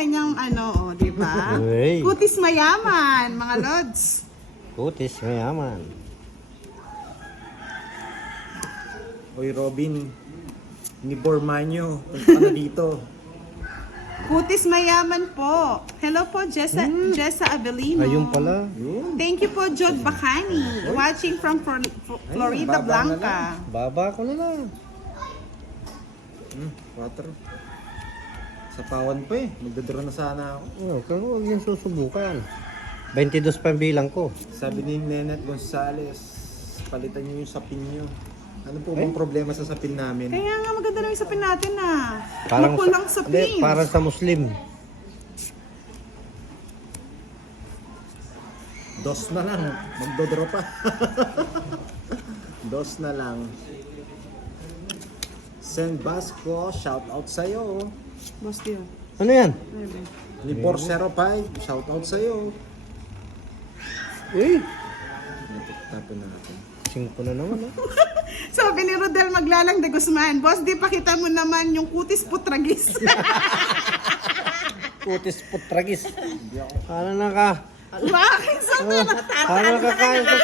kanyang ano, di ba? Uy. Kutis mayaman, mga lods. Kutis, mayaman. Oy, Robin. Ni Bormanyo. Punta ka na dito. Kutis mayaman po. Hello po, Jessa Avelino. Ayun pala. Yun. Thank you po, Jod Bacani. Watching from Florida baba na Blanca. Baba ko na lang. 4. Sa pawan pa eh. Magdodro na sana ako. Oh, pero huwag yung susubukan. 22 pa ang bilang ko. Sabi ni Nenet Gonzales, palitan niyo yung sapin niyo. Ano po bang problema sa sapin namin? Kaya nga maganda lang yung sapin natin ah. Parang Makulang Hindi, sapin. parang sa Muslim. Dos na lang. Magdodro pa. Dos na lang. Sen Basco, shout out sa'yo. Boss deal. Ano yan? Libor 05, shout out sa'yo. Uy! Tapon natin. 5 na naman ah. Sabi ni Rodel Maglalang de Guzman, boss, di pakita mo naman yung kutis putragis. Kutis putragis. Parang naka... Bakit? Sabi na. Parang nakakain ko.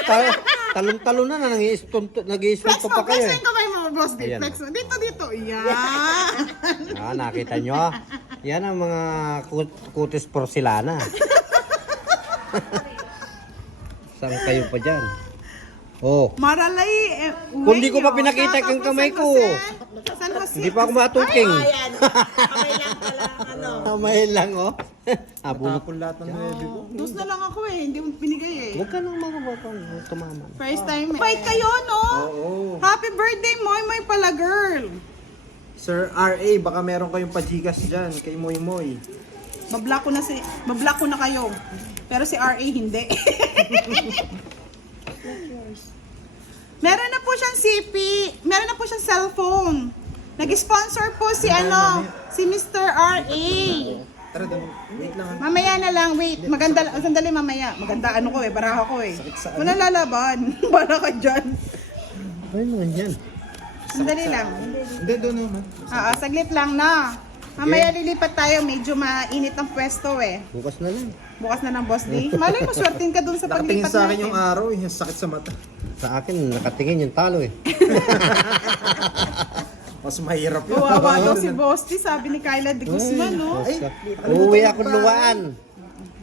Talon-talon na nag-i-istunto pa kayo Flex eh. yung kamay mo, boss. Di, Ayan. flex mo. Dito. Yan. Ah, nakita nyo? Yan ang mga kutis porcelana. Saan kayo pa dyan? Oh, Maralay. Kung di ko pa pinakita yung kamay ko. San Jose. hindi pa ako matungking. Ayan. Kamay lang pala ang ano. Kamay lang oh. Abunot. Tapon lahat ng nuebe ko. Dos na lang ako eh. Hindi mo binigay eh. Huwag ka nang makabakang tumama. First time. Fight kayo, no? Oo. Happy birthday, Moy pala, girl. Sir RA, baka meron kayong pajikas dyan kay Moy Moy. Bablock ko na kayo. Pero si RA hindi. Meron na po siyang CP. Meron na po siyang cellphone. Nag-sponsor po si si Mr. RA. Tara, wait lang. Mamaya na lang, wait. Maganda, sandali mamaya. Maganda ano ko eh, baraha ko eh. Sakit sa Wala lalaban. Para ka dyan. Ano naman yan? Sandali lang. Hindi, doon naman. Saglit lang na. Mamaya lilipat tayo, medyo mainit ang pwesto eh. Bukas na lang. Bukas na ng boss day. Malay mo, swertin ka dun sa Nakatingin paglipat sa akin natin. yung araw eh. Sakit sa mata. Sa akin, nakatingin yung talo eh. Mas mahirap yun. Kawawa daw si Boss D, sabi ni Kyla de Guzman, no? Ay, Uuwi ako luwaan.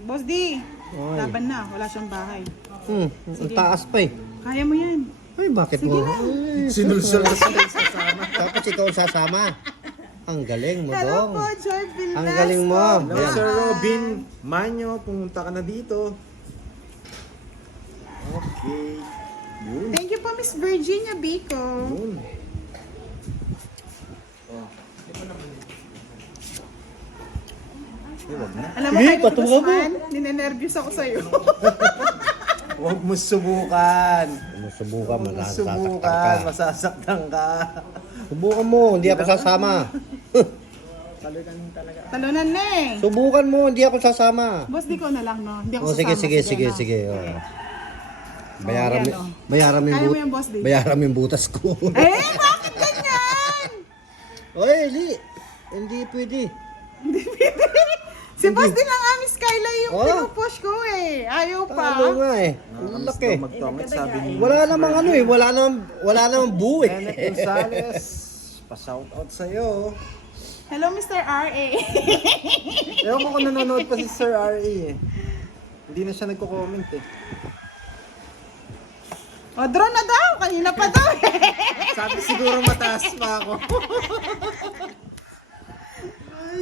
Boss D, Oy. laban na, wala siyang bahay. Ang taas pa eh. Kaya mo yan. Ay, bakit Sige mo? na. Ay, Sinulsol na sa kasama. tapos ikaw ang sasama. Ang galing mo, Hello dong. po, Joy Villasco. Ang galing mo. Hello, Ayan. Sir Robin Manyo. Pumunta ka na dito. Okay. Yun. Thank you po, Miss Virginia Bico. Yun. Wag na. Alam mo, Sige, Kyla de patungan mo. Guzman, ninenervyos ako sa'yo. Huwag mo subukan. Subukan mo, Huwag mo masasaktan subukan. ka. Masasaktan ka. Subukan mo, hindi ako sasama. Talunan na eh. Subukan mo, hindi ako sasama. Boss, di ko na lang, no? Hindi ako Oh, sige, sasama. sige, na. sige. Oh. yan, oh. Bayaran mo Kaya yung mo yan, boss, di? bayaran mo yung butas ko. Eh, bakit ganyan? Oy, hindi pwede. Si Boss din ang amis Kyla yung Oh. pinupush ko eh. Ayaw pa. Talo nga eh. Ang laki. Magtongit, sabi ni Wala namang ano eh, wala namang buo eh. Nenek Gonzales. Pa-shout out sa'yo. Hello, Mr. R.A. Ewan ko kung nanonood pa si Sir RA eh. Hindi na siya nagko-comment eh. O, draw na daw. Kanina pa daw eh. Sabi siguro mataas pa ako. Ay,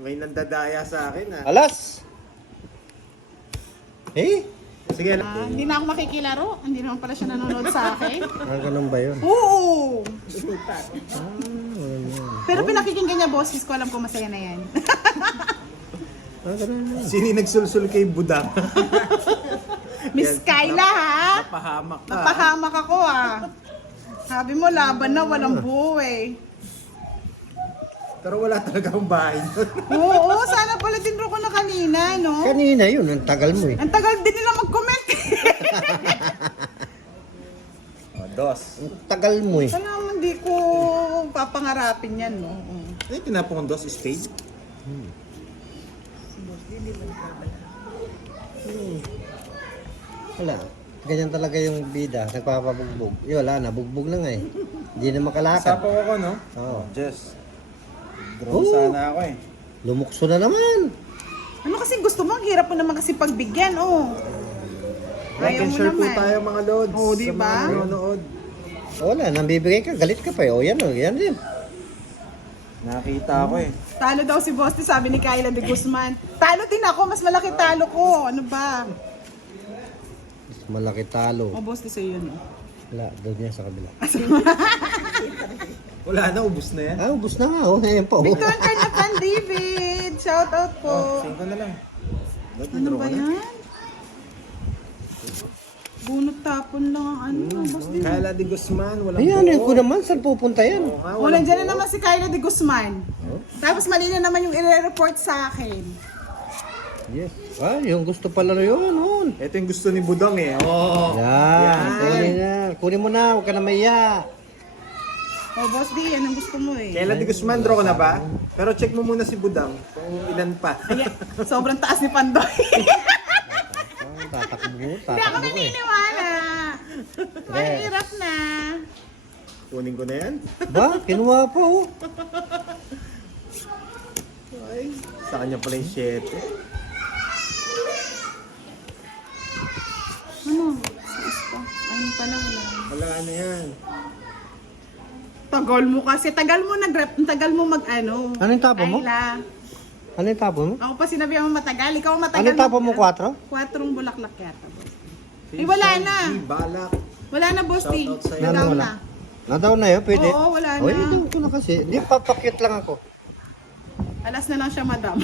may nandadaya sa akin ah. Alas! Eh? Sige lang. Hindi na ako makikilaro. Hindi naman pala siya nanonood sa akin. Ganun ba yun? Oo. Pero pinakikinggan niya, boss. Ko alam ko masaya na yan. Ganun na. Sino yung nagsulsul kay Buda? Miss Kyla, ha? Napahamak ka. Napahamak ako, ah. Sabi mo, laban na, walang buo eh. Pero wala talaga akong bahay doon. Oo, sana pala tinro ko na kanina, no? Kanina yun, ang tagal mo eh. Ang tagal din nila mag-comment. Dos. Ang tagal mo eh. Sana naman di ko papangarapin yan, no? Ay, tinapong dos stage. Wala. Ganyan talaga yung bida, nagpapabugbog. Wala na, bugbog na nga eh. Hindi na makalakad. Sapaw ako, no? Oo. Jess. Draw Oo. sana ako eh. Lumukso na naman. Ano kasi gusto mo? Ang hirap mo naman kasi pagbigyan, oh. Like Ayaw and mo share po naman. tayo mga lods. Oo, di Sa ba? mga nanonood. Wala, nambibigay ka, galit ka pa eh. O yan o, yan din. Nakita ako eh. Talo daw si Boss, sabi ni Kyla de Guzman. Talo din ako, mas malaki talo ko. Ano ba? Mas malaki talo. O, Boss, sa'yo yun. Oh. Wala, doon niya sa kabila. Wala na, ubus na yan. Ah, ubus na nga. O, ngayon po. Victor Carnapan David, shout out po. Oh, 5 na lang. Ba't Ano draw ba ka na? yan? Bunot tapon lang ang ano. Boss, di ba? Kyla de Guzman, walang Ay, ano yun ko naman? Saan pupunta yan? Oo nga, O, walang nandiyan na naman si Kyla de Guzman. Tapos mali na naman yung i-report sa akin. Yes. Ah, yung gusto pala na yun. Hon. Ito yung gusto ni Budong eh. Oo. Yan. Kunin na. Kunin mo na. Huwag ka na maiya. O, Boss D, anong gusto mo eh? Kyla de Guzman, draw ko na ba? Pero check mo muna si Budang kung ilan pa. Ayan, sobrang taas ni Pandoy. Ah, tatakbo. Hindi ako Tatakbo eh. naniniwala. Mahirap na. Kunin ko na yan. Ba? Kinuha pa oh. Ay, sa kanya pala yung 7. Ano? Siis pa. Ayun pala, wala. Wala na yan. Tagal mo kasi. Tagal mo mag ano. Ano yung tapo mo? Kyla. Ano yung tapo mo? Ako pa sinabi mo matagal. Ikaw ang matagal. Ano yung tapo mo? 4? 4 bulaklak yata, Boss. Eh, wala na. G, Balak. Wala na, Boss D. Shoutout sa'yo. Nadaw Wala. na. Nadaw na yun? Pwede? Oo, wala na. Oy, doon ko na kasi. Di, papakit lang ako. Alas na lang siya, madam.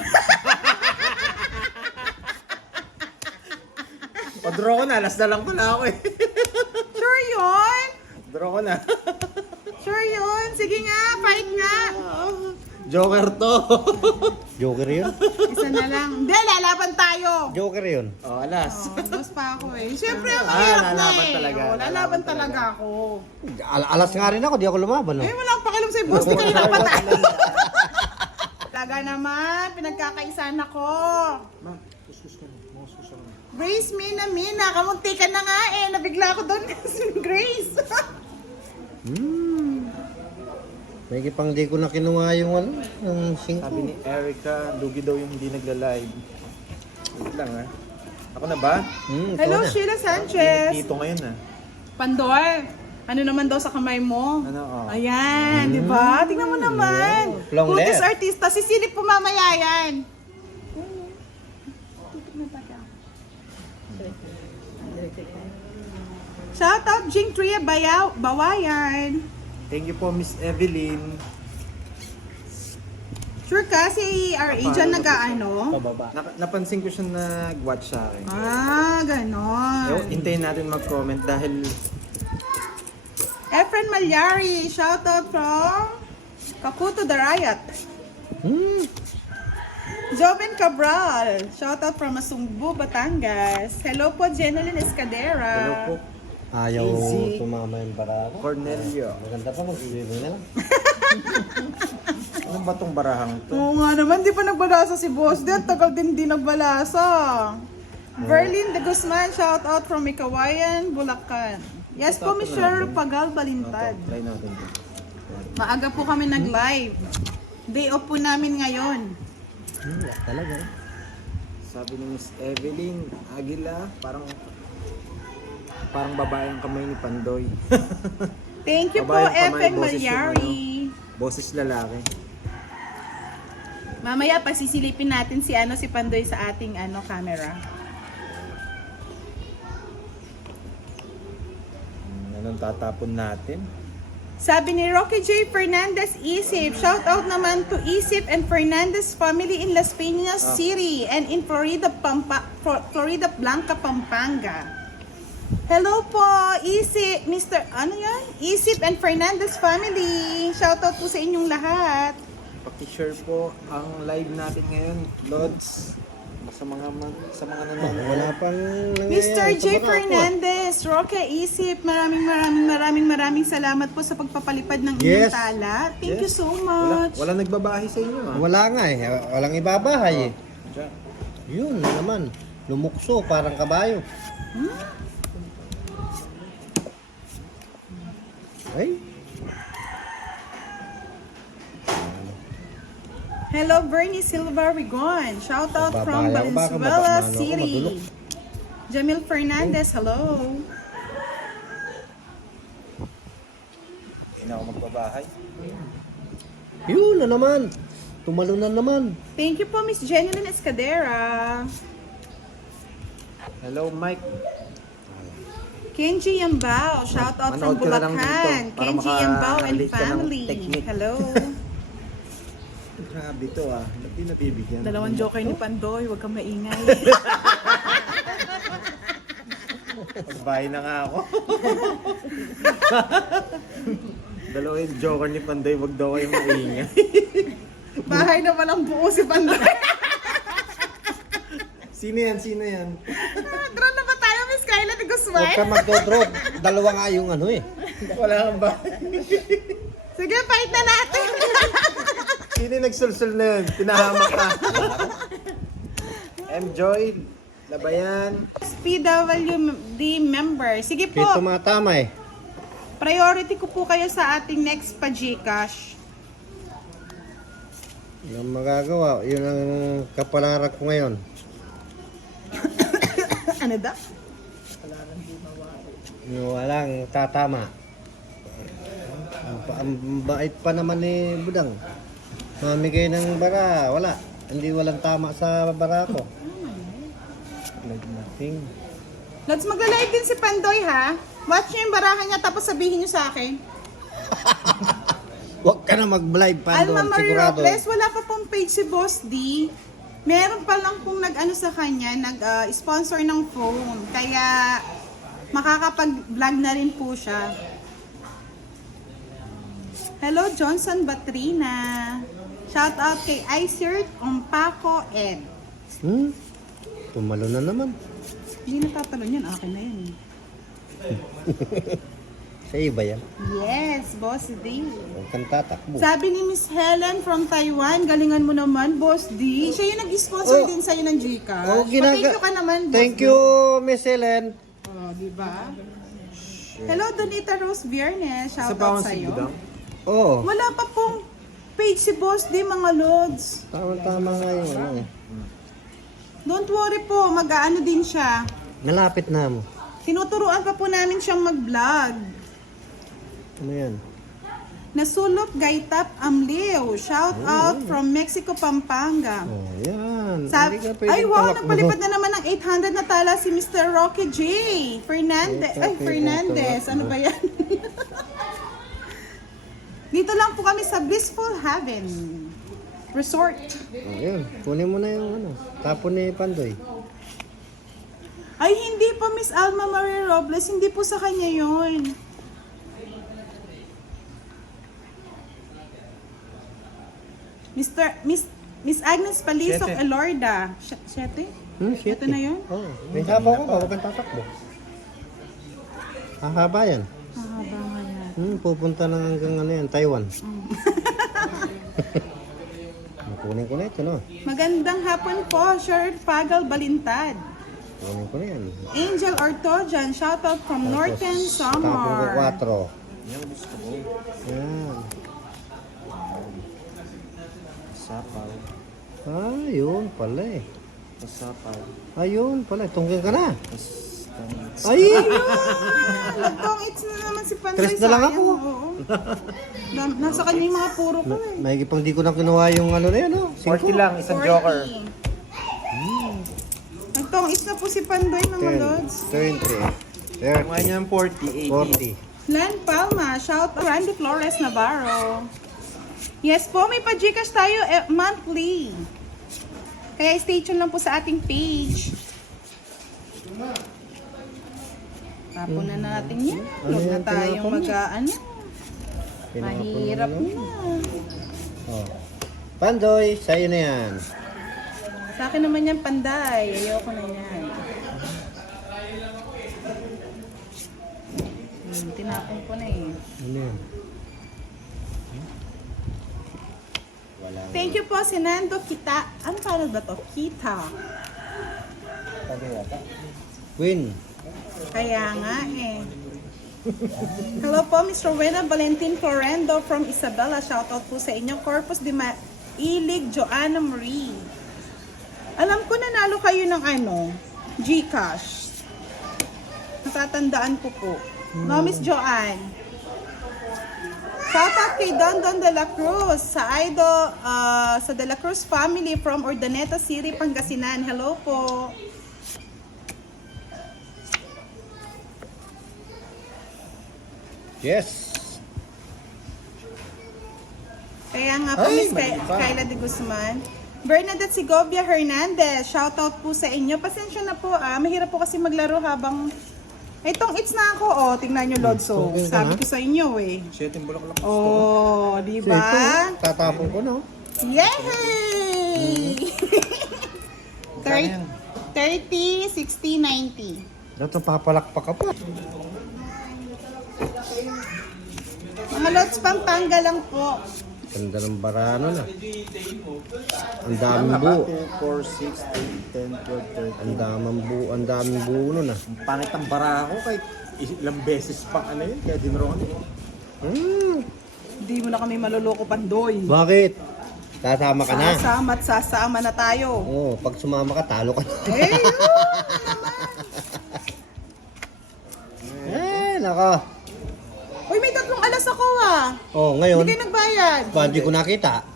O-draw ko na, last na lang pala ako eh. Sure yun? Draw ko na. Sure yun. Sige nga, fight nga. Joker to. Joker yun? Isa na lang. Hindi, lalaban tayo. Joker yun. Oh, alas. Oh, boss pa ako eh. Siyempre, ang Ah, hirap na lalaban eh. talaga. Oh, lalaban talaga ako. Alas nga rin ako, di ako lumaban. Eh, No? wala akong pakialam sa'yo, boss. Di kanina pa tayo. Talaga naman, pinagkakaisan ako. Ma, kuskus ka na. Kuskus ka na. Grace, Mina. Kamunti ka na nga eh. Nabigla ako doon kasi Grace. May pang di ko na kinuha yung ano, yung 5. Sabi ni Erica, lugi daw yung hindi nagla-live. Wait lang ha. Ako na ba? Hello, Sheila Sanchez. Dito ngayon ha. Pandor, ano naman daw sa kamay mo? Ano, oh. Ayan, di ba? Tingnan mo naman. Long Kutis left. artista, sisilip po mamaya yan. Shout out Jing Tria Bawayan. Thank you po Miss Evelyn. Sure ka, si R.A. dyan nag-ano? Napansin ko siya nag-watch sa akin. Ah, ganon. Hintayin natin mag-comment dahil Efren Malyari, shout out from Kakuto the Riot. Joven Cabral, shout out from Masungbu, Batangas. Hello po, Jeneline Escadera. hello po Ayaw Easy. sumama yung barako. Cornelio. Maganda pa, mag-swimming na lang. Ano ba tong barahang to? Oo nga naman, di pa nagbalasa si Boss din. Tagal din di nagbalasa. Verlin de Guzman, shout out from Ikawayan, Bulacan. Yes po, Miss Cheryl Pagal Balintad. Try natin to. Maaga po kami nag-live. Day off po namin ngayon. Talaga. Sabi ni Miss Evelyn Aguila, parang babae ang kamay ni Pandoy. Thank you po, Babae ang kamay, Efren boses yung Malyari. Boses lalaki. Mamaya pasisilipin natin si Pandoy sa ating camera. Anong tatapon natin? Sabi ni Rocky J. Fernandez Isip, shout out naman to Isip and Fernandez family in Las Piñas City and in Florida Blanca, Pampanga. Hello po, Isip, Mr. Isip and Fernandez family. Shout out po sa inyong lahat. Paki-share po ang live natin ngayon, Lods. Sa mga nanonood. Wala pang nangyayari Mr. sa J. barako. Fernandez, Roque Isip, maraming salamat po sa pagpapalipad ng inyong Yes. tala. Thank you so Wala much. nagbabahay sa inyo ah. Wala nga eh. Walang ibabahay eh. Diyan. Yun na naman. Lumukso, parang kabayo. Ay, Hello, Bernie Silva Rigon. Shout out from Babae ako, baka Valenzuela ano ako, City. madulok. Jamil Fernandez, hello. Hindi na ako magbabahay. yun na naman. Tumalunan naman. Thank you po, Miss Jeneline Escadera. Hello, Mike. Kenji Yambao, shout out from Manood ka na lang Bulacan. dito para Kenji Yambao and makarelate ka ng family. technique. Hello. Grabe to ah. Hindi nabibigyan. Dalawang joker ni Pandoy, huwag kang maingay. Pagbahay na nga ako. Dalawang joker ni Panday, wag daw kayo maingay. Bahay na walang buo si Pandoy. Sino yan? Sino yan? Draw na ba tayo, Miss Kyla de Huwag Guzman? ka magdodrop. Dalawa nga yung ano eh. Wala kang bahay. Sige, fight na natin. Sino yung nagsulsul na yun? Pinahamak ka. Enjoy. Labayan. PWD member. Sige po, Kaya tumatama eh. priority ko po kayo sa ating next pa Gcash. Yun ang magagawa. Yun ang kapalaran ko ngayon. Ano daw? Yung walang tatama. Ang bait pa naman ni Budang. Mamigay ng bara. Wala. Hindi walang tama sa bara ko. Like nothing. Let's magla-live din si Pandoy ha. Watch nyo yung barahan niya tapos sabihin nyo sa akin. Huwag ka na mag-live pa Alma doon. Marie Sigurado. Robles, wala pa pong page si Boss D. Meron pa lang pong nag-ano sa kanya, nag-sponsor ng phone. Kaya makakapag-vlog na rin po siya. Hello, Johnson Batrina. Shout out kay Isert Ompaco Ed. Tumalo na naman. Hindi natatalon yan, akin na yun. Sa iba yan. Yes, Boss D. Huwag kang tatakbo. Sabi ni Miss Helen from Taiwan, galingan mo naman, Boss D. Siya yung nag-sponsor Oh. din sa'yo ng Gcash. Oh, Thank you ka naman, Boss Thank D. you, Miss Helen. Oh, diba? Hello, Donita Rose Viernes. Sa Shout out bawang si sa'yo. Budang. Oo. Wala pa pong page si Boss D, mga lods. Tama-tama nga yung ano eh. Don't worry po, mag-aano din siya. Nalapit na mo. Tinuturuan pa po namin siyang mag-vlog. Ano yan? Nasulok Gaitap Amliw. Shout out from Mexico, Pampanga. Oh, yan. Sabi, Hindi ka pwedeng ay wow, tumakbo. nagpalipad na naman ng 800 na tala si Mr. Rocky J. Fernandez. Ito, Ay, pwedeng Fernandez. tumakbo. Ano ba yan? Dito lang po kami sa Blissful Haven Resort. Oh, yun. Kunin mo na yung ano. Tapon ni Pandoy. Ay, hindi po, Miss Alma Marie Robles. Hindi po sa kanya yun. Miss Agnes Palisok Siyete. Elorda. Siyete? Shit. Ito na yun? Oo. May haba ka pa. Huwag kang tatakbo. Haba yan. Mahaba nga yan. Pupunta lang hanggang ano yan, Taiwan. Kunin ko na ito, no? Magandang hapon po, Sir Pagal Balintad. Kunin ko na yan. Angel Ortojan, shoutout from Norton Tapon ko Samar. 4. Yan gusto ko. Yan. Sapaw. Yun pala eh. Sapaw. Ayun pala. Tunggin ka na. Tapos, Ay! Nagtong it's na naman si Pandoy. Tres na lang sayang, ako. oo. Nasa kanya yung mga puro ko eh. May pang di ko na kinuha yung ano na yan, no? 40 lang, isang joker. 40. Nagtong it's na po si Pandoy, mga lods. 20, Kumain 30, niya ng 40, 80. 40. Len Palma, shout out Randy Flores Navarro. Yes po, may pa-Gcash tayo monthly. Kaya stay tuned lang po sa ating page. Tapon na natin yan. Huwag na yan, tayong tinapon mo? mag-ano. Tinapon Mahirap mo na. Oh. Pandoy, sa'yo na yan. Sa akin naman yan, Panday. Ayoko na yan. Tinapon ko na eh. Ano yan? Thank you po, Sinando Kita. Ano para ba to? Kita. Queen. Kaya nga eh. Hello po, Miss Rowena Valentin Florendo from Isabela. Shoutout po sa inyo. Corpus de Mailig, Joanna Marie. Alam ko nanalo kayo ng Gcash. Natatandaan ko po. No, Miss Joanne. Shoutout kay Don De La Cruz sa sa De La Cruz family from Urdaneta City, Pangasinan. Hello po. Yes. Kaya nga po, Ay, Miss mali pa. Kayla de Guzman. Bernadette Segovia Hernandez, shoutout po sa inyo. Pasensya na po mahirap po kasi maglaro habang... Itong it's na ako, tingnan nyo, Lodso. Okay ka Sabi na? ko sa inyo eh. Shit, yung bulaklak. Oh, di So, ba? ito, tatapon ko, no? Yay! Magkano yan? 30, 60, 90. Dato papalakpak ka pa. Mga Lods, Pampanga lang po. Ganda ng barano na. Ang daming Tama ba? buo. 2, 4, 6, 8, 10, 12, 13. Ang daming buo nun ah. Ang pangit ang bara ko kahit ilang beses pang yun. Kaya dinuro kami. Hindi mo na kami maluloko, Pandoy. Bakit? Sasama ka na? Sasama't sasama na tayo. Oo, pag sumama ka, talo ka. Eh, Naka. Uy, may 3 alas ako Oh, ngayon, Hindi kayo nagbayad. hindi ko nakita.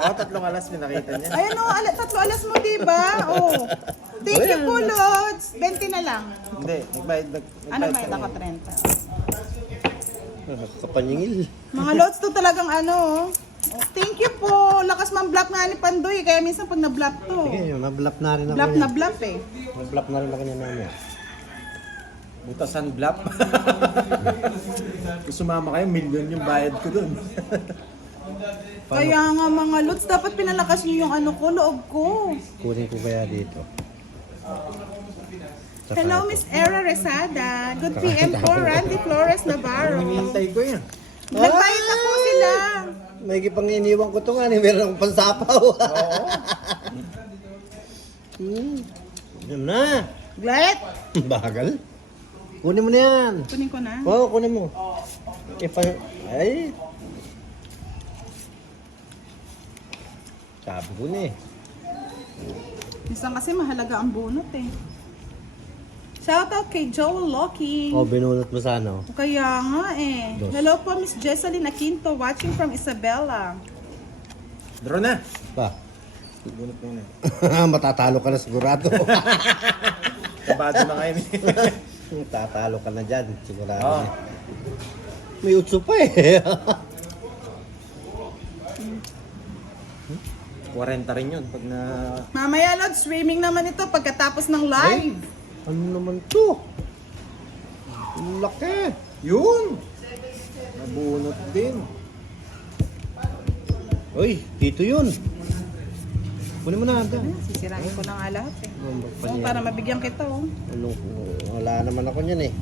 Oo, 3 alas pinakita niya. Ayan o, 3 alas mo, diba? Oh. Thank you po, Lods. 20 na lang. Hindi, nagbayad. Ano bayad ako, 30? Kapanyingil. Mga Lods, to talagang Thank you po. Lakas man block nga ni Pandoy. Kaya minsan pag na-block to. Sige, mablap na rin ako. Block na block eh. Mablap na rin ako niya namin. Butasan blap. Kung sumama kayo, million yung bayad ko dun. Kaya nga mga Lods, dapat pinalakas niyo yung loob ko. Kunin ko kaya dito. Saka Hello, ito. Miss Era Resada. Good PM po, Randy Flores Navarro. Hinihintay ko yan. Nagbayad na po sila. May pang iniwan ko ito nga, meron akong pansapaw. Yan na. Glet, Bagal. Kunin mo na yan. kunin ko na. Oo, kunin mo. Ay. Sabi ko na eh. Minsan kasi mahalaga ang bunot eh. Shoutout kay Joel Locking. Oh, binunot mo sana. Oh. Kaya nga eh. Dos. Hello po, Miss Jesseline Aquinto, watching from Isabela. Draw na. Pa. Bunot mo na. Matatalo ka na sigurado. Kabado na ngayon. Tatalo ka na dyan, sigurado. Oo. na. May utso pa eh. 40 rin yun pag na... Mamaya, Lord, streaming naman ito pagkatapos ng live. Ano naman to? Ang laki. Yun! Nabunot din. Uy, dito yun. Kunin mo na ata. Sisirain ko na nga lahat eh. Bumbag pa Oh, niya. para mabigyan kita oh. Wala naman ako niyan eh.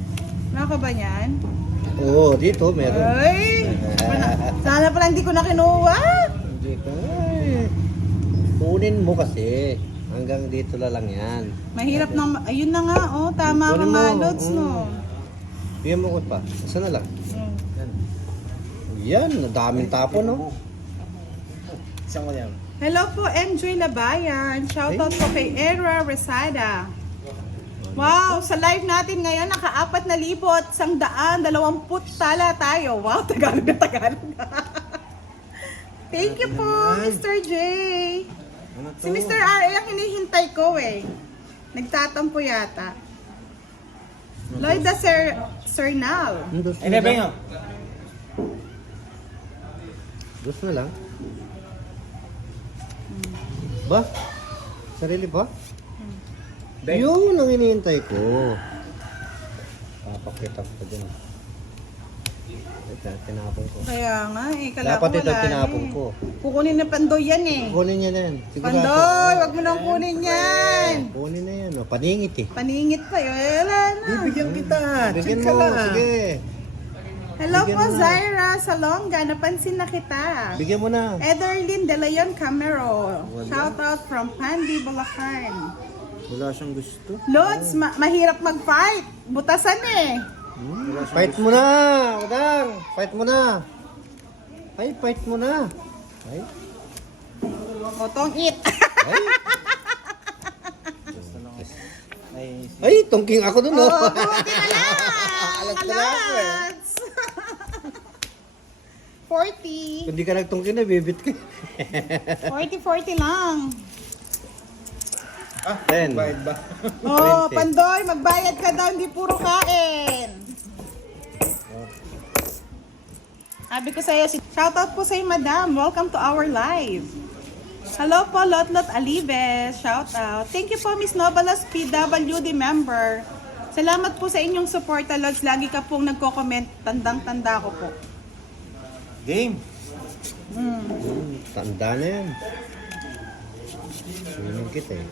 Wala ka ba yan? Oo, dito meron. Ay! Sana pala hindi ko na kinuha. Hindi ka. Ay. Kunin mo kasi. Hanggang dito na lang yan. Mahirap na, ayun na nga oh. Tama ka Kunin mo. nga, Lods, no? Bigyan mo ko pa. Asa na lang? Yan. Yan, nadaming tapo no? Isang ko yan. Hello po, MJ Labayan. Shoutout po kay Era Resada. Wow, sa live natin ngayon, naka-4,120 tala tayo. Wow, Tagalog na Tagalog. Thank you po, Mr. J. Ano to? Si Mr. R, ang hinihintay ko eh. Nagtatampo yata. Lloyda Sernal. Dos Ay, na bebe lang. nyo. Dos na lang. Ba? Sarili ba? Bebe. Yun ang hinihintay ko. Papakita ko pa dyan. Ito, tinapon ko. Kaya nga eh, kala Dapat ko ito wala tinapon eh. ko. Kukunin na Pandoy yan eh. Kunin niya na yan. Sigurado. Pandoy, wag mo nang kunin yan. Kunin na yan. Oh. Paningit eh. Paningit pa yun. Wala na. Bibigyan kita. Bigyan Check ka mo. lang. Sige. Hello Bigyan po, mo na. Zaira Salonga. Napansin na kita. Bigyan mo na. Ederlyn De Leon Camero. Shout out from Pandi, Bulacan. Wala siyang gusto. Lods, mahirap mag-fight. Butasan eh. Wala siyang Fight mo na, Budang. Fight mo na. Ay, fight mo na. Ay, Otong it. ay. gusto lang. Ay, Ay, tungking ako dun, oh. Oh, buti na lang. Alam ko na ako eh. Lods. 40. Kung di ka nagtungking na, bibit ka. 40 lang. ah, 10. bayad ba? Oh, 20. Pandoy, magbayad ka daw, hindi puro kain. Sabi ko sa'yo, shoutout po sa'yo, madam. Welcome to our live. Hello po, Lotlot Alibes. Shoutout. Thank you po, Miss Novalas PWD member. Salamat po sa inyong support, Lods. Lagi ka pong nagko-comment. Tandang-tanda ko po. Game. Tanda na yan. Sunin kita eh.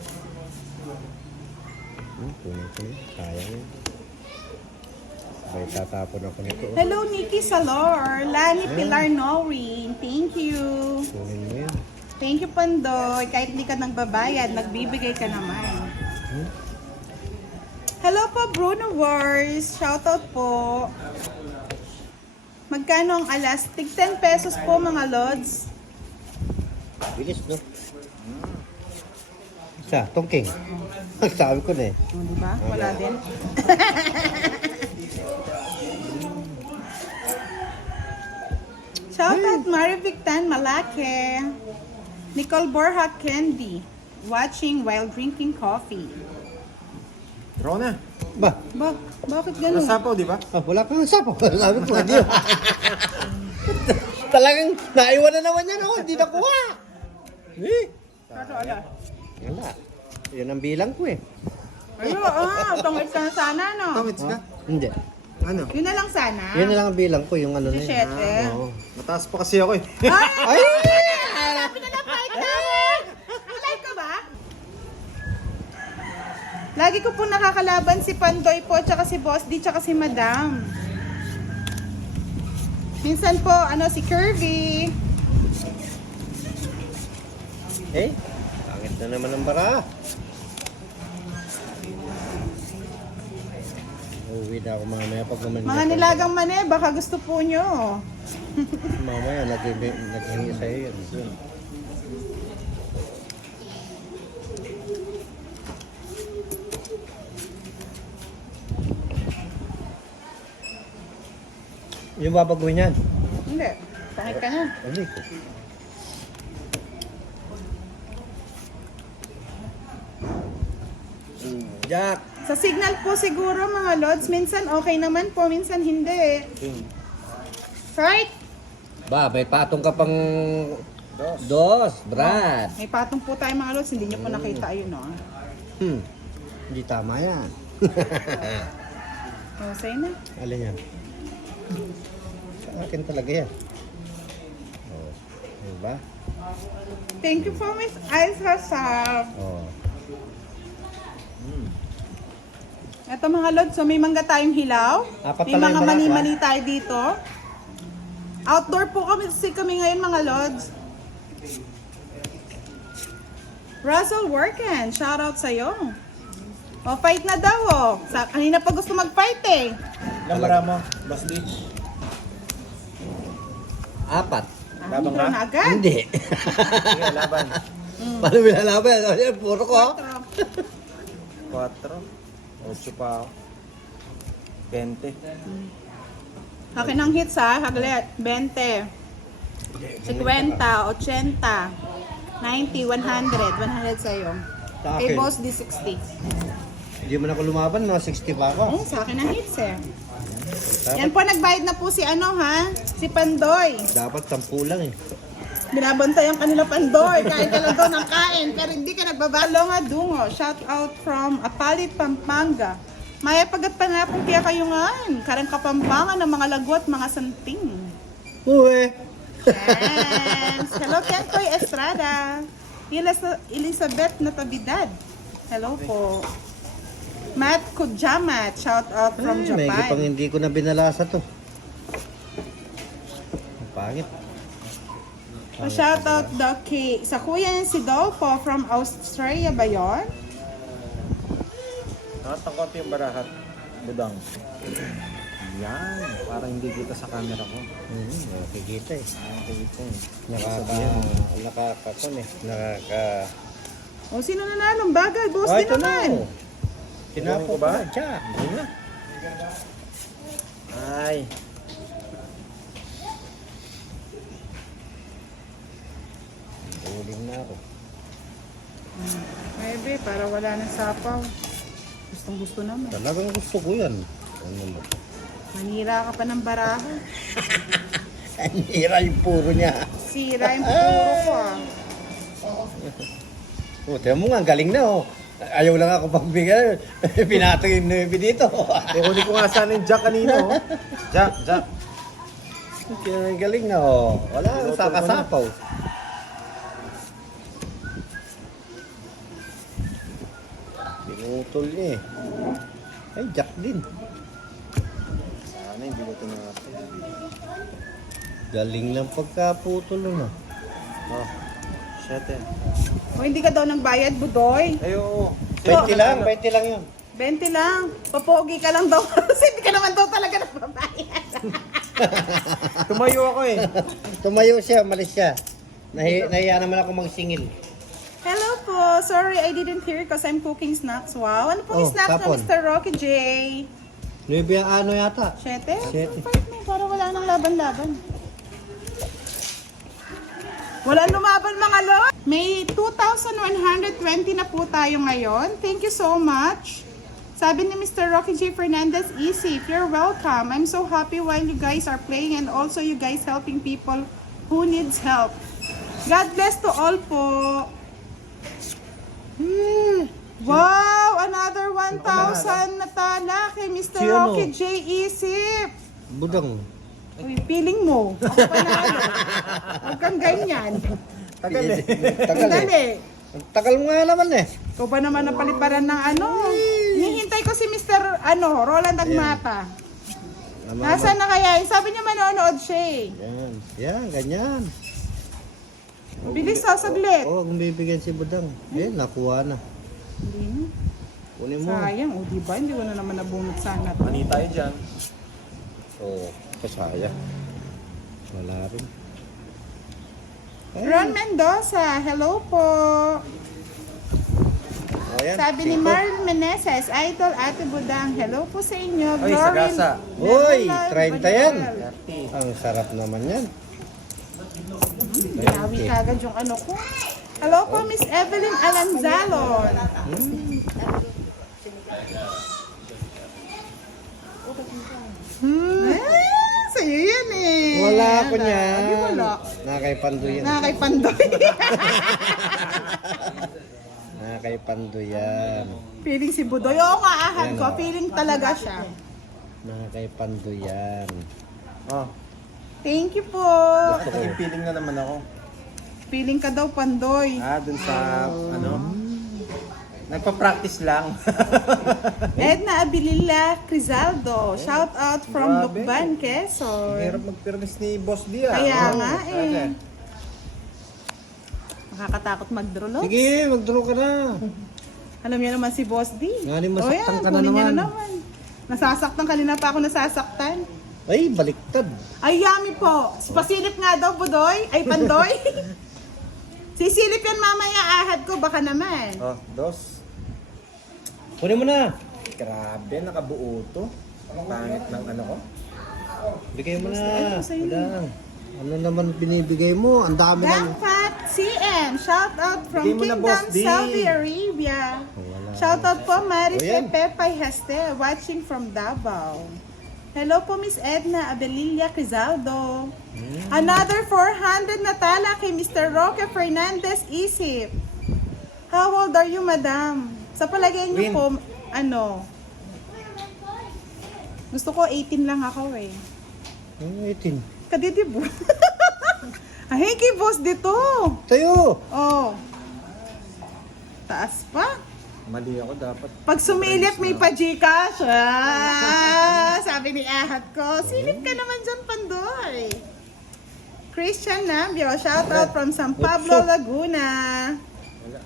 Kunin ko na. Sayang yan. May tatapon ako nito. Oh. Hello, Nikki Salor. Lani Pilar Noreen. Thank you. Kunin mo yan. Thank you, Pandoy. Kahit hindi ka nagbabayad, nagbibigay ka naman. Hello po, Bruno Wars. Shoutout po. Magkano ang alas? Tig 10 pesos po, mga lods. Bilis, no? Isa, tungking. Sabi ko na eh. Oh, di ba? Wala din. Shoutout Marivic Tan Malake. Nicole Borja Candy. Watching while drinking coffee. Draw na. Ba? Bakit ganun? Nasapaw, di ba? Ah, wala kang sapo. Sabi ko, hindi. Talagang naiwan na naman yan ako. Hindi nakuha. Eh. Wala. Yan ang bilang ko eh. Ayun, tungit ka na sana, no? Tawits ka? Hindi. Ano? Yun na lang sana. Yan na lang ang bilang ko, yung ano na yun. 17. Oo. Mataas pa kasi ako eh. Ay! Ay! Sabi na lang fight na! Live ka ba? Lagi ko po nakakalaban si Pandoy po, tsaka si Boss D, tsaka si Madam. Minsan po, si Curvy. Eh, pangit na naman ang bara. Uuwi na ako mamaya pag naman. Mga nilagang mane, baka gusto po nyo. Mamaya, naghingi sa'yo yan. Yung babaguhin yan. Hindi, pangit ka na. Ano Jack! Sa signal po siguro mga lods, minsan okay naman po, minsan hindi. Right? Ba, may patong ka pang... Dos, Brad. May patong po tayo mga lods, hindi nyo po nakita yun, no? Hindi tama yan. Oh, sa'yo na. Alin yan? Sa akin talaga yan. Oh, diba? Thank you for Miss Ice Hasab. Oh. Ito mga lods, so may mangga tayong hilaw. Apat May pala mga yung barako, mani-mani tayo dito. Outdoor po kami ngayon mga lods. Russell Worken, shout out sa'yo. O, fight na daw oh. Kanina pa gusto mag-fight eh. Ilang bara mo? Boss D? Apat. Labang Draw ka? na agad. Hindi. Sige, laban. Paano binalaban? Puro ko. 4. 8 pa ako. 20. Akin ang hits ha, Haglet. 20. 50, 80, 90, 100 sa'yo. Sa Kay akin. Boss D 60. Hindi man ako lumaban, mga 60 pa ako. Oh, sa akin ang hits eh. Yan po, nagbayad na po si si Pandoy. Dapat 10 lang eh. Binabantayan kanila Pandoy. Kain ka lang daw ng kain, pero hindi ka nagbabalo nga dungo. Shout out from Apalit, Pampanga. Maya pagat panapong kaya kayo nga. Karang kapampangan ng mga lagwat, mga santing. Uwe. Yes. Hello, Kentoy Estrada. Elizabeth Natividad. Hello po. Matt Kujamat. Shout out from May pang Japan. hindi ko na binalasa to. pangit. Shout out daw kay sa kuya niya si Dolfo from Australia ba yun? Nakatangkot yung barahat. Budang. Yan. Parang hindi kita sa camera ko. Nakikita eh. Nakikita eh. Nakakakon eh. O sino nanalo? Bagay, boss din ito naman. na. Tinapon ko ba? Tiya. Hindi na. Ay. Uling na ako. Maybe, para wala nang sapaw. Gustong gusto naman. Talagang gusto ko yan. Ano mo? Manira ka pa ng baraha. Ang hira yung puro niya. Sira yung puro ko ah. Tiyan mo nga, ang galing na oh. Ayaw lang ako pagbigay. Pinato yung 9 dito. Kukunin ko nga sana yung jack kanina oh. Jack. Ang galing na oh. Wala, sakasapaw. Pinutol niya eh. Ay, jack din. Sana hindi ko tinapos. Galing lang pagkaputol na. Oh. Shit eh. O hindi ka daw nagbayad, Budoy. Ay oo. 20 lang yun. 20 lang. Papogi ka lang daw. Kasi hindi ka naman daw talaga nagbabayad. Tumayo ako eh. Tumayo siya, malis siya. Nahiya naman ako magsingil. Hello po. Sorry, I didn't hear because I'm cooking snacks. Wow. Ano pong Oh, snacks tapon. na Mr. Rocky J? 9 ano yata? 7? Siyete. Para wala nang laban-laban. Wala lumaban mga lord. May 2,120 na po tayo ngayon. Thank you so much. Sabi ni Mr. Rocky J. Fernandez, easy. You're welcome. I'm so happy while you guys are playing and also you guys helping people who needs help. God bless to all po. Wow! Another 1,000 na tala kay Mr. Si ano? Rocky J. Isip. Budang. Uy, feeling mo. Ako panalo. Huwag kang ganyan. Tagal eh. Tagal eh. Dali. Tagal mo nga naman eh. Ikaw ba naman napaliparan ng ano? Hinihintay ko si Mr. Roland Agmata. Nasaan na kaya? Sabi niya manonood siya eh. Yan, ganyan. Bilis saglit. Oo, kung bibigyan si Budang. Nakuha na. Hindi na. Kunin mo. Sayang. O diba? Hindi ko na naman nabunot sana. Mani tayo dyan. Oo, kasaya. Wala rin. Ron Mendoza, hello po. Ayan, Sabi ni siko. Marl Meneses, Idol Ate Budang, hello po sa inyo. Oy, sagasa. Uy, Nagulan, 30 yan. Banyol. Ang sarap naman yan. Binawi kagad yung ano ko. Hello po, Miss Evelyn Alanzalon. Sa'yo yan eh. Wala ako niyan. Di wala. Nakay Pandoy yan. Na kay Pandoy. Nakay Pandoy yan. Feeling si Budoy. Oo nga, ahad Yan, ko. oh. Feeling talaga siya. Nakay Pandoy yan. Oh. Thank you po. May feeling na naman ako. Feeling ka daw, Pandoy. Dun sa ano? Nagpa-practice lang. Edna Abililla Crizaldo. Shout out from Grabe. Lukban, Quezon. Hirap mag-permis ni Boss D ah. Kaya Oo, nga eh. talaga. Nakakatakot mag-draw. Sige, mag-draw ka na. Alam niya naman si Boss D. Nga, masaktan ka na kunin niya naman. Nasasaktan kanina pa ako nasasaktan. Ay, baliktad. Ay, yummy po. Pasilip nga daw, Budoy. Ay, Pandoy. Sisilip yan mamaya, ahad ko. Baka naman. Oh, dos. Kunin mo na. Grabe, nakabuo to. Pangit ng ano ko. Bigay mo na. Ano sa'yo? Budang. Ano naman binibigay mo? Ang dami ng... Gangpat CM. Shout out from Bigay mo na, Kingdom, Boss D. Saudi Arabia. Wala. Shout out po, Marife O, yan. Pepay Heste, watching from Davao. Hello po, Miss Edna Abililla Crizaldo. Another 400 na tala kay Mr. Roque Fernandez Isip. How old are you, madam? Sa palagay niyo Win. po, ano? Gusto ko 18 lang ako eh. 18. Kadidibo. Ay, kay boss dito. Tayo! Oh. Taas pa. Mali ako dapat. Pag sumilip, may pa-Gcash. Sabi ni Ahat ko, silip ka naman dyan, Pandoy. Christian Nambio, shout out from San Pablo, Laguna. Wala.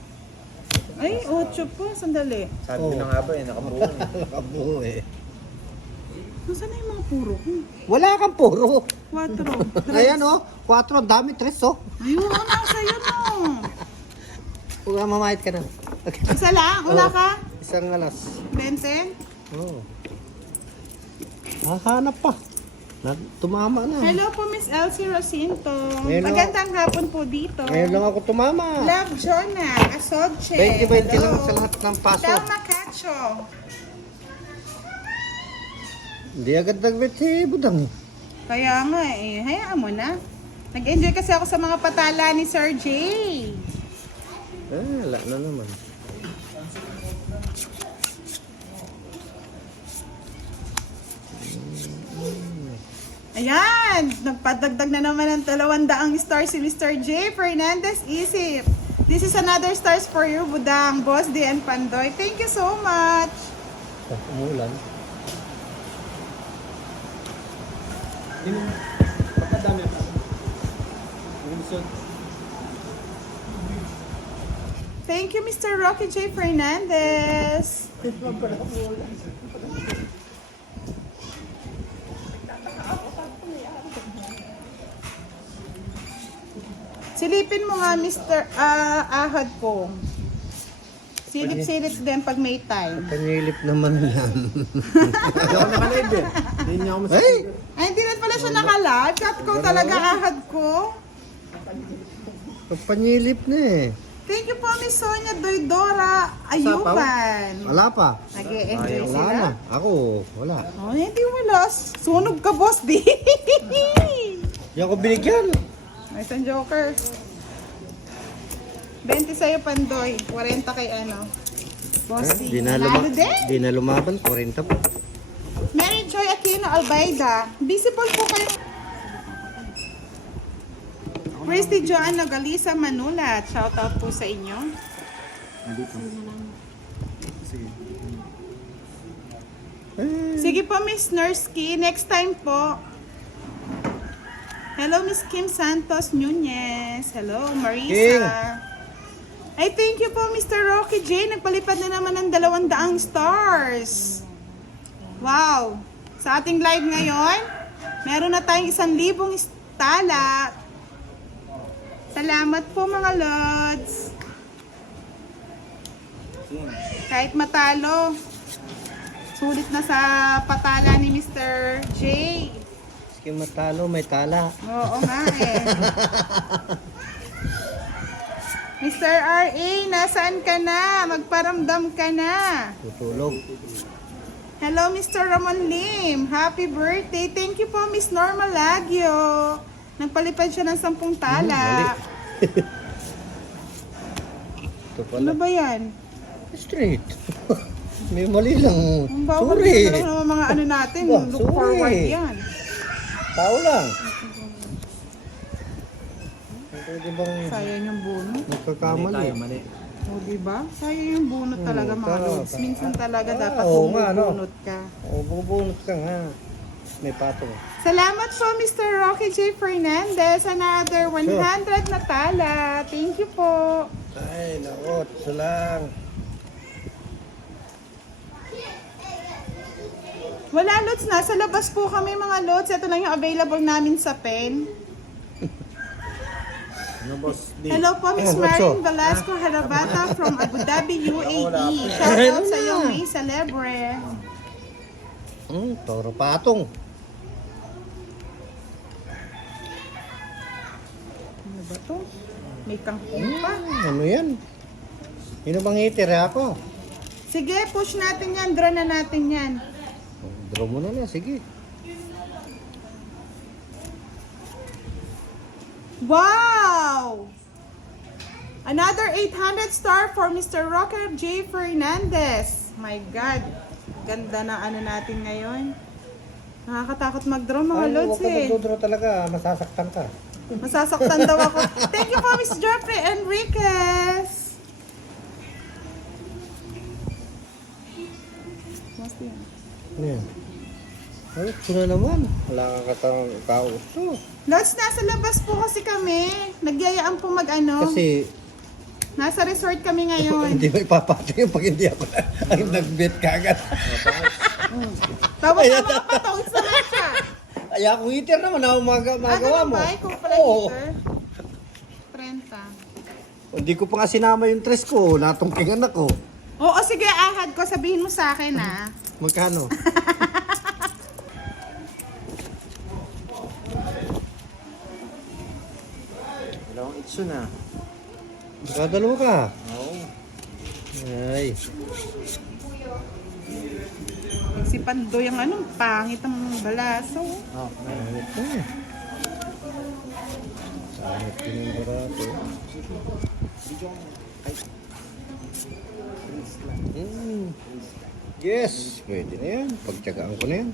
Ay, 8 po. Sandali. Sabi ko na nga ba, nakabuo eh. Nakabuo eh. Nasaan na yung mga puro ko? Wala kang puro. 4. Ayan oh, 4, dami, 3 oh. Ayun, nasa yun oh. Huwag ka mamayat ka na. Isa lang? Wala Oh. ka? Isang alas. Benson? Oo. Hahanap pa. Tumama na. Hello po, Miss Elsie Rocinto. Ngayon lang- Magandang hapon po dito. Ngayon lang ako tumama. Love Jonah, Asogche. 20-20 lang Hello. sa lahat ng paso. Thelma Cacho. Hindi agad nag-bet si Budang. Kaya nga eh, hayaan mo na. Nag-enjoy kasi ako sa mga patala ni Sir Jay. Wala na naman. Ayan, nagpadagdag na naman ng 200 star si Mr. J. Fernandez Isip. This is another stars for you, Budang, Boss D and Pandoy. Thank you so much. Umulan. Pagkadami pa. Thank you, Mr. Rocky J. Fernandez. Silipin mo nga, Mr. Ahad ko. Silip-silip din pag may time. Panilip naman yan. Hindi ako nakalive eh. Hindi niya ako Hey! Ay, hindi na pala siya nakala. Chat ko talaga, Ahad ko. Panilip na eh. Thank you po, Miss Sonia Doydora Ayuban. Wala pa. Nag-e-enjoy Wala sila. na. Ako, wala. Oh, hindi wala. Sunog ka, boss, di. Hindi ako binigyan. May isang joker. 20 sa'yo, Pandoy. 40 kay ano. Bossy. Di na, Lalo din. di na lumaban. 40 pa. Mary Joy Aquino Albaida. Visible po kayo. Christy Joanna Galisa Manulat. Shoutout po sa inyo. Sige. Sige po, Miss Nursky. Next time po. Hello, Miss Kim Santos Nunez. Hello, Marisa. Ay, thank you po, Mr. Rocky J. Nagpalipad na naman ng 200 stars. Wow. Sa ating live ngayon, meron na tayong 1,000 tala. Salamat po, mga lods. Kahit matalo, sulit na sa patala ni Mr. J. Sige matalo, may tala. Oo nga eh. Mr. R.A., nasaan ka na? Magparamdam ka na. Tutulog. Hello, Mr. Ramon Lim. Happy birthday. Thank you po, Miss Norma Lagio. Nagpalipad siya ng 10 tala. Ito Ano pala. ba yan? Straight. May mali lang. Ang bawal Sorry. na ng mga ano natin. Bah, Look sorry. forward yan. Tao lang. Pwede bang Sayang yung bunot. nagkakamali? Mani. O, diba? Sayang yung bunot talaga, mga tama. lods. Minsan talaga dapat oo nga, no? bubunot ka. O, bubunot ka nga. May patong. Salamat po, Mr. Rocky J. Fernandez. Another 100 na tala. Thank you po. Ay, naku. Ito lang. Wala, Lods. Nasa labas po kami, mga Lods. Ito lang yung available namin sa pen. Ano boss? Di. Hello po, Miss Ayan, Marin Otso. Velasco Harabata from Abu Dhabi, UAE. Shout out sa iyo, May Celebre. Toro patong. Ano ba to? May kangkong pa. Ano yan? Sino bang hitir ako? Sige, push natin yan. Draw na natin yan. Draw mo na, sige. Wow! Another 800 star for Mr. Rocker J. Fernandez. My God. Ganda na ano natin ngayon. Nakakatakot mag-draw, mga Ay, lods huwag ka eh. magdodraw talaga. Masasaktan ka. Masasaktan daw ako. Thank you po, Miss Jeffrey Enriquez. What's yan? Ano yan? Ay, ito na naman. Wala kang katang kauso. Lods, nasa labas po kasi kami. Nagyayaan po mag-ano. Kasi, Nasa resort kami ngayon. hindi mo ipapatay yung pag hindi ako ang nag-bet kagad. Tapos na mga patawid sa siya. Ay, ako heater naman ako magawa mo. ba? Ikaw pala Oo. heater. 30. Hindi ko pa nga sinama yung tres ko. Natungkingan ako. Oo, sige, ahad ko. Sabihin mo sa akin, ha? Magkano? Dalawang itso na. Magkadalo ka. Oo. Ay. Si Pando yung anong pangit ang balaso. Oh, meron. Ito. Sangat din yung barato. Yes, pwede na yan. Pagtsagaan ko na yan.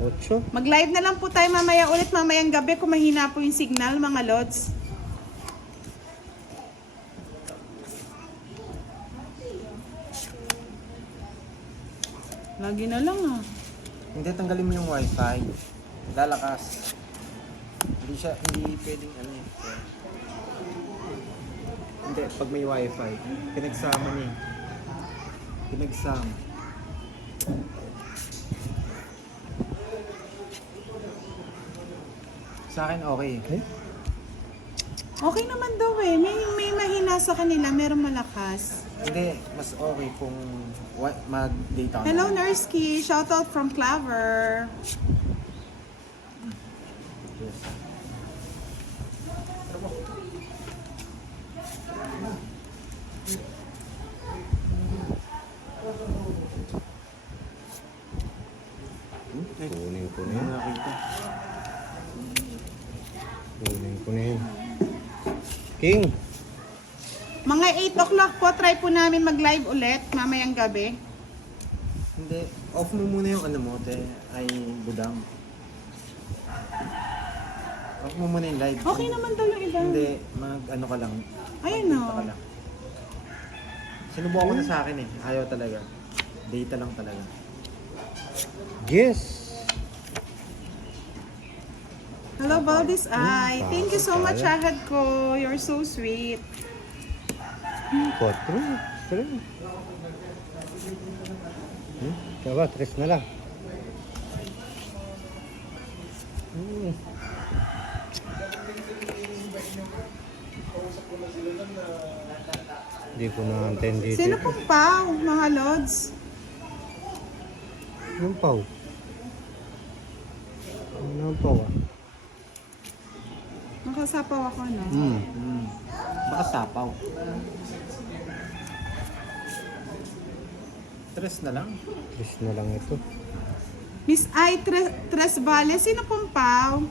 8. Mag-live na lang po tayo mamaya ulit, mamayang gabi kung mahina po yung signal, mga lods. Lagi na lang, ah. Hindi, tanggalin mo yung wifi. Lalakas. Hindi pwedeng ano eh. Hindi, pag may wifi, pinagsama niya eh. Pinagsama. Sa akin okay. Okay. Okay naman daw eh. May mahina sa kanila, meron malakas. Hindi, mas okay kung mag-data ka. Hello, Nursky. Shoutout from Claver. Yes. Kunin ko na Hindi yan. mo nakita. Kunin ko na yan. King. Mga 8 o'clock po, try po namin mag-live ulit mamayang gabi. Hindi, off mo muna yung ano mo, te, ay budang. Off mo muna yung live. Okay naman daw yung iba. Hindi, ano ka lang. Ayun, mag-data no. ka lang. Sinubukan ko na sa akin eh, ayaw talaga. Data lang talaga. Yes. Hello, Valdez Ay. Thank you so much, ahad ko. You're so sweet. 4. 3. Diba, 3 na lang. Hindi ko na-antend dito. Sino pong pao, mga lods? Anong pau? Anong pau ah? Nakasapaw ako, no? Baka sapaw. Tres na lang. 3 na lang ito. Miss Ay Tres Valles, sino pong pao?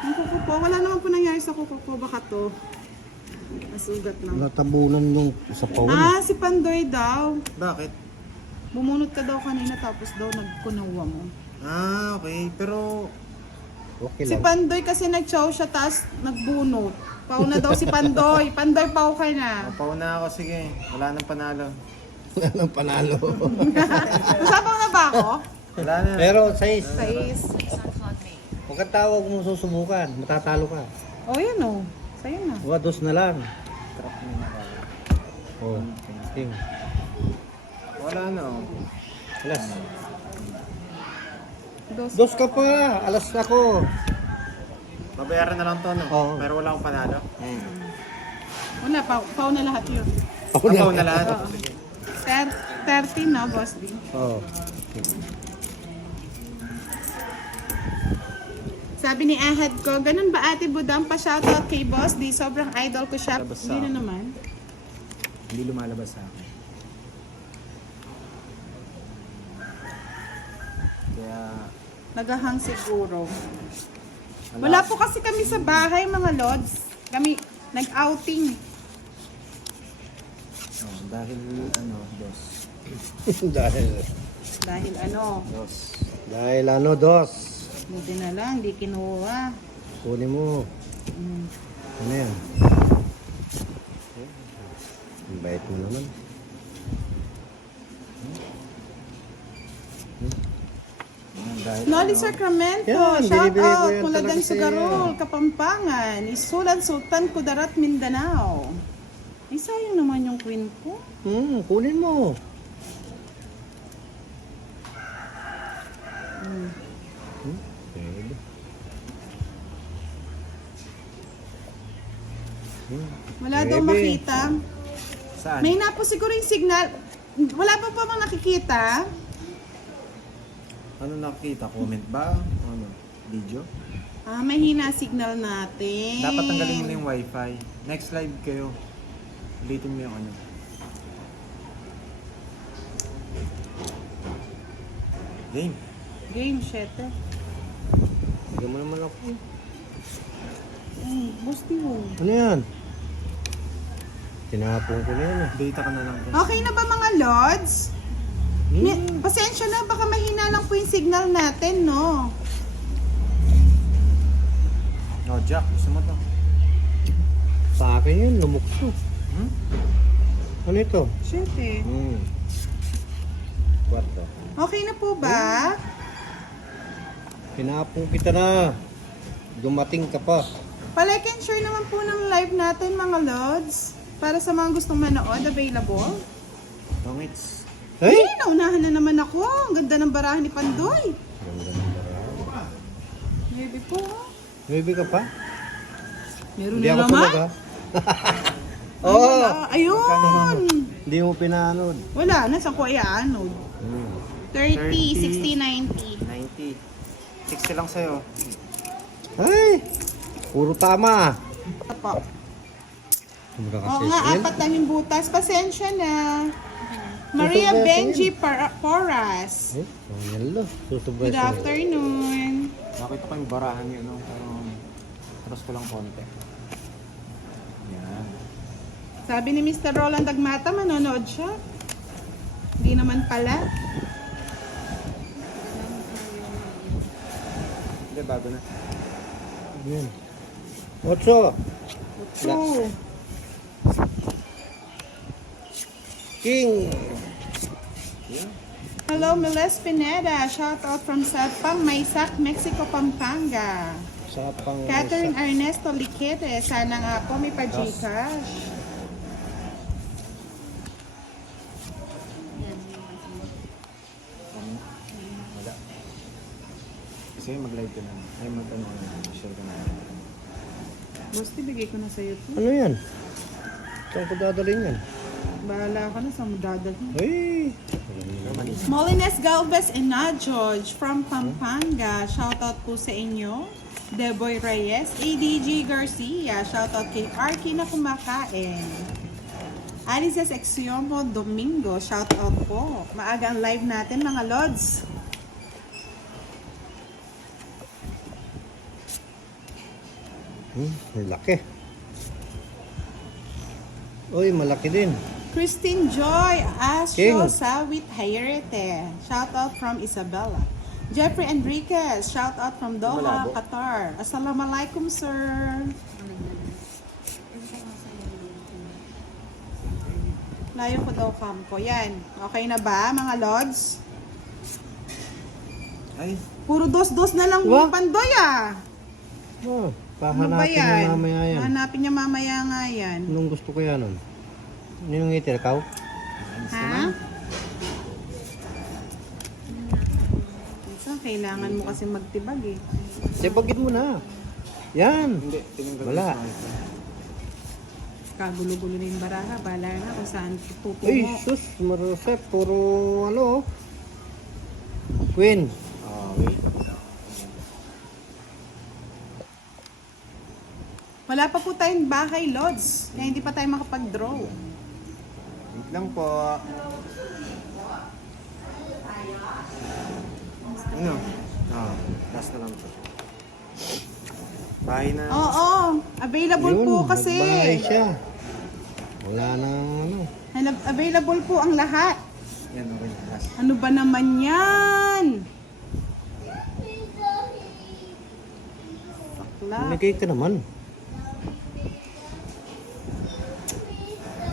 Ang kuko po, wala naman po nangyari sa kuko po. Baka to. Nasugat lang. Natabunan yung sa pau. Ah, si Pandoy daw. Bakit? Bumunot ka daw kanina tapos daw nagkunawa mo. Ah, okay. Pero, Okay Si lang. Pandoy kasi nag-chow siya tapos nagbunot. Pau na daw si Pandoy. Pandoy, pau ka na. mapauna ako. Sige, wala nang panalo. Wala nang panalo. Usapaw na ba ako? Wala na. Pero 6. Sais. Huwag kang tawag mo susubukan. Matatalo ka. Oh, yun o. Sa'yo na. Huwag 2 na lang. Truck na yun. Oh, King. Wala na oh. Alas. Dos. 2 ka pa. Alas ako. Babayaran na lang to, no? Oo. Pero wala akong panalo. Una, pau na lahat yun. Ako na lahat. Oo. 13 na, boss din. Oh. Sabi ni Ahad ko, ganun ba ate Budang pa shoutout kay boss di sobrang idol ko siya. Labas Hindi sa- na naman. Hindi lumalabas sa akin. Kaya, Naghahang siguro. Wala po kasi kami sa bahay mga lods. Kami nag-outing. oh, dahil ano, dos. Dahil Dos. dahil ano, 2. Buti na lang, di kinuha. Kunin mo. Ano yan? Ang bait mo naman. Noli Sacramento, Yan, shout binibigay ko out. yan Muladan talaga sa Sugarol, Kapampangan. Isulan Sultan Kudarat, Mindanao. Ay, sayang naman yung queen ko. Kunin mo. Pwede. Wala daw Bebe. makita. Saan? May na po siguro yung signal. Wala pa pa bang nakikita? Ano nakikita? Comment ba? Ano? Video? Ah, mahina signal natin. Dapat tanggalin mo na yung wifi. Next live kayo. Ulitin mo yung ano. Game. Game, shete. Bigyan mo naman ako. Busti mo. Ano yan? Tinapon ko na yan eh. Data ka na lang. Okay na ba mga lods? Pasensya na, baka mahina lang po yung signal natin, no? Oh, Jack. Gusto mo to? Sa akin yun, lumukso. Hmm? Ano ito? Shete. Kwarto. Okay na po ba? Tinapon kita na. Dumating ka pa. Palike and share naman po ng live natin, mga lods. Para sa mga gustong manood, available. Tongits. Hey! Naunahan na naman ako. Ang ganda ng barahan ni Pandoy. Maybe po. Maybe ka pa? Meron Hindi na ako naman. talaga. Oo! Ayun. Hindi mo pinanood. Wala na, saan ko iaanod? 30, 60, 90. 90. 60 lang sa'yo. Ay! Puro tama. Apo. Mura Oo nga, apat lang yung butas. Pasensya na. Maria Susubra Benji Porras. Eh, yan lo. Susubra Good siya. afternoon. Nakita ko yung barahan niyo, no? Pero tapos ko lang konti. Yan. Sabi ni Mr. Roland Dagmata, manonood siya. Hindi naman pala. Hindi, bago na. Yan. Otso. True. King. Hello, Miles Pineda. Shout out from Sapang, Maysac, Mexico, Pampanga. Sa pang... Catherine Ernesto Liquete. Sana nga po may pa-Gcash. Wala. Kasi mag-live ka na. Ay, mag-ano ka na. Share ka na. Gusti, bigay ko na sa'yo to. Ano yan? Saan ko dadalhin yan? Bahala ka na sa madadalhin. Ay! Molines Galvez and Na George from Pampanga. Shoutout po sa inyo. Deboy Reyes, ADG Garcia. Shoutout kay Arky na kumakain. Alices Exiomo Domingo. Shoutout po. Maaga ang live natin mga lods. Laki. Uy, malaki din. Christine Joy King. Asyo Sawit Hayerete. Shoutout from Isabela. Jeffrey Enriquez. Shoutout from Doha, Malabo. Qatar. Assalamualaikum, sir. Layo ko daw kampo. Yan. Okay na ba, mga lods? Ay, Puro dos-dos na lang Diba? Pandoy, ah. Oh, Ano ba pahanapin yan? na mamaya yan. Hanapin niya mamaya nga yan. Anong gusto ko yan nun? Ano yung itir, ikaw? Ha? Minsan, kailangan mo kasi magtibag eh. Sipagin mo na. Yan. hindi. Tinanggal ko Wala. sa wifi. Kagulo-gulo na yung baraha. Bahala na kung saan tutungo. Uy, sus, marusep. Puro ano. Queen. Wait. Wala pa po tayong bahay, Lods. Kaya hindi pa tayo makapag-draw. Wait lang po. Ano? Last na lang po. Bahay na. Oo, available Yun, po kasi. nagbahay siya. Wala na ano. Available po ang lahat. Yan, okay. Last. Ano ba naman yan? Bakla. Nagay ka naman.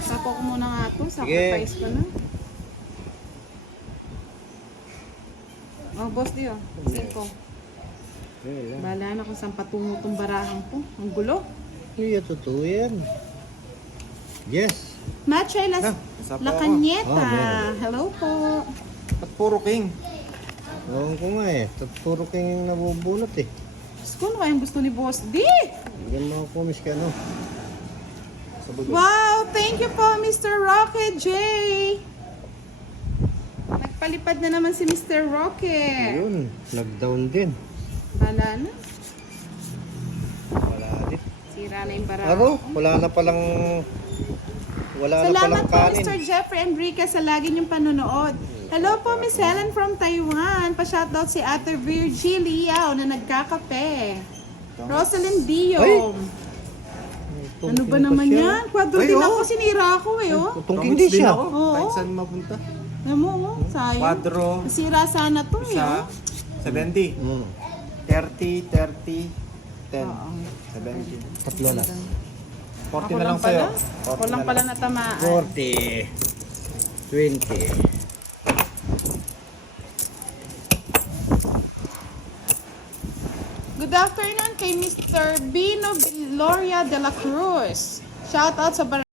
Sako ko muna nga ito. Sacrifice ko na. Oh, boss Dio. 5. Wala. Bala na kung saan patungo tong barahan ko. Ang gulo. Iya, totoo yan. Yes. Machay isa pa La ako. Cañeta. Oh, meron. Hello po. At puro king. Oo ko nga eh. Puro kayong yung nabubunot eh. Diyos ko, ano kayang gusto ni boss D? Yan mga kumis ka no. Sa budol. Wow, thank you po, Mr. Rocket J. Nagpalipad na naman si Mr. Rocket. Ayun, nag-down din. Bala na. Wala din. Sira na yung barahan. Ano? Wala na palang Salamat po, kanin. Mr. Jeffrey Enriquez, sa lagi niyong panonood. Hello po, Miss Helen from Taiwan. Pa-shoutout si Ate Virgilia na nagkakape. Rosalind Dio. Ay! Ano ba naman yan? Kwadro Ay, din oh. ako, sinira ko eh, oh. Tungking din siya. ako. Oo. Kahit saan mapunta. Alam mo, oh, sayang. Quadro. Nasira sana to eh, Isa. oh. 70. Mm. 30, 30, 10. Oo. 70. Tatlo na. 40 na lang sa'yo. Ako lang pala natamaan. 40. 20. Good afternoon kay Mr. Bino Gloria de la Cruz. Shout out sa